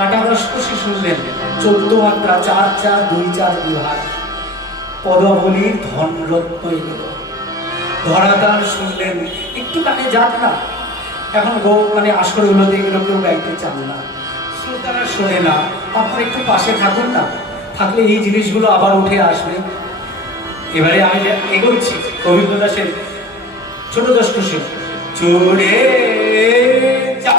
কাটা দশকোষে শুনলেন 14 মাত্রা 4 4 2 4 বিভাগ পদবলির ধনরত্ন এগুলো ধরাদার শুনলেন একটু কানে যাক না এখন মানে আসরগুলোতে এগুলো কেউ গাইতে চান না শ্রোতারা শোনে না আপনারা একটু পাশে থাকুন না থাকলে এই জিনিসগুলো আবার উঠে আসবে এবারে আমি এগোচ্ছি রবীন্দ্র দাসের ছোট দশকোষে চড়ে যা